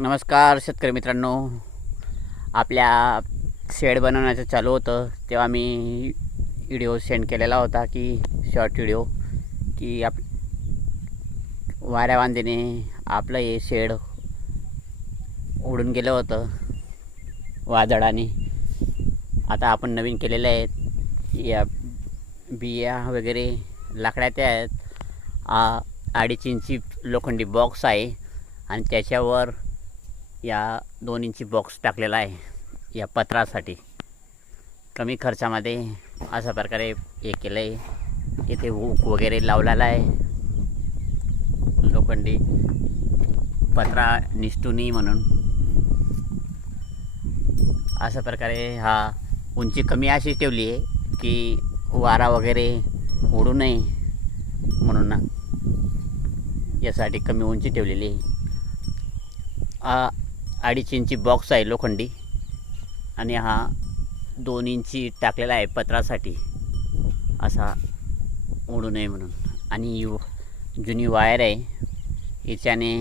नमस्कार शेतकरी मित्रांनो. आपल्या शेड बनवण्याचं चालू होतं तेव्हा मी व्हिडिओ सेंड केलेला होता की शॉर्ट व्हिडिओ की वाऱ्या वांदीने आपलं हे शेड उडून गेलं होतं वादळाने. आता आपण नवीन केलेलं आहे. या बिया वगैरे लाकडाच्या आहेत. 2.5 इंची लोखंडी बॉक्स आहे आणि त्याच्यावर या 2 इंची बॉक्स टाकलेला आहे या पत्रासाठी. कमी खर्चामध्ये अशा प्रकारे हे केलं आहे. इथे हुक वगैरे लावलेला आहे, लोखंडी पत्रा निसटू नये म्हणून. अशा प्रकारे हा उंची कमी अशी ठेवली आहे की वारा वगैरे उडू नये म्हणून ना, यासाठी कमी उंची ठेवलेली आहे. 2.5 इंची बॉक्स आहे लोखंडी आणि हा 2 इंची टाकलेला आहे पत्रासाठी, असा उडू नये म्हणून. आणि जुनी वायर आहे, याच्याने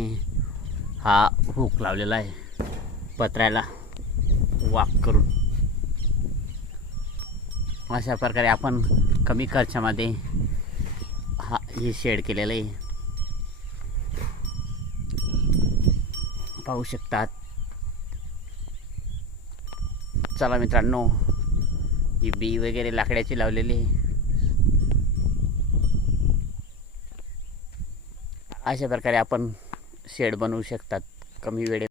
हा हुक लावलेला आहे पत्र्याला वाक करून. अशा प्रकारे आपण कमी खर्चामध्ये हे शेड केलेलं आहे, पाहू शकतात. चला मित्रांनो, ही बी वगैरे लाकडाची लावलेली आहे. अशा प्रकारे आपण शेड बनवू शकतात कमी वेळेत.